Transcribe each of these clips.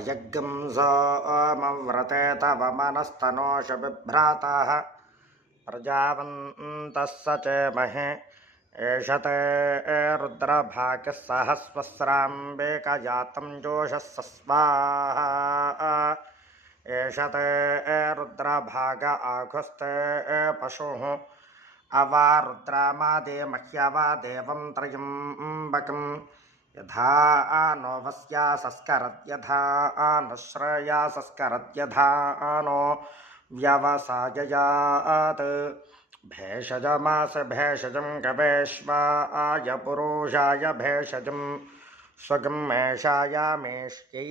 भयग्ं सोमव्रते तव मनस्तनोष बिभ्राताः प्रजावन्तः सचेमहे एषते रुद्रभागः सहस्वस्राम्बेकजातं जोषः स्वाहा एषते रुद्रभाग आघुस्ते पशुः अवा रुद्रामादे मह्यवा देवं त्रयम्बकं यथा no Vasya सस्करत्यथा no Shreya सस्करत्यथा no व्यवसाययात् भेषजमास भेषजं गवेश्वाय पुरुषाय भेषजं स्वगं मेषायामेष्यै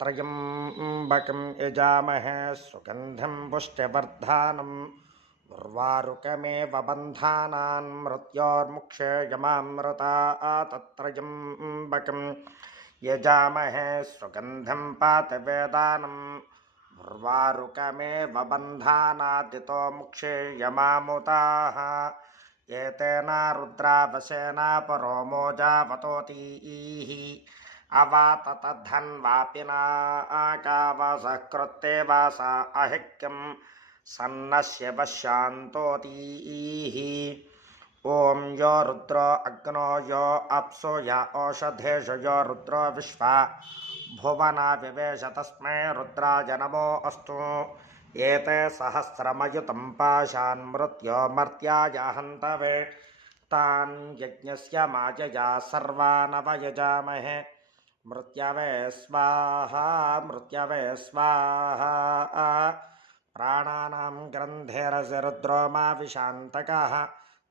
त्रयम्बकं यजामहे सुगन्धिं पुष्टिवर्धनम् उर्वारुकमेव बन्धानान् मृत्योर्मुक्षेयमामृतात् तत्त्रयम्बकं यजामहे सुगन्धिं पातवेदानम् उर्वारुकमेव बन्धानादितो मुक्षेयमामुताः एतेन रुद्रावशेन परो मोजावतोतीः अवात तद्धन्वापिना कावसः कृत्ते वासा अहिक्यं सन्नस्य वशान्तोतीः ॐ यो रुद्रो अग्नो यो अप्सो या ओषधेषु यो रुद्रो विश्वा भुवना विवेश तस्मै रुद्राय नमो अस्तु एते सहस्रमयुतं पाशान् मृत्योर्मर्त्याय हन्तवे तान् यज्ञस्य मायया सर्वानवयजामहे मृत्यवे स्वाहा प्राणानां ग्रन्थेरसि रुद्रो मा विशान्तकः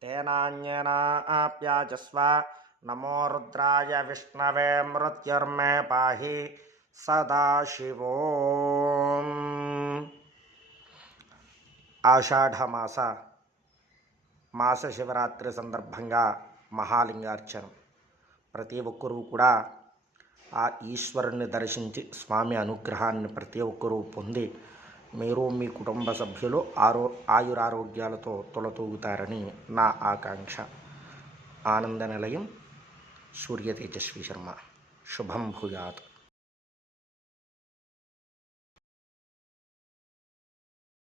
तेनान्येनाप्याजस्व नमो रुद्राय विष्णवे मृत्युर्मे पाहि सदाशिवो। ఆషాఢమాస మాస శివరాత్రి సందర్భంగా మహాలింగార్చన ప్రతి ఒక్కరూ కూడా ఆ ఈశ్వరుని దర్శించి స్వామి అనుగ్రహాన్ని ప్రతి ఒక్కరూ పొంది మీరు మీ కుటుంబ సభ్యులు ఆయురారోగ్యాలతో తొలతూగుతారని నా ఆకాంక్ష. ఆనంద నిలయం, సూర్య తేజస్వి శర్మ. శుభం భూయాత్.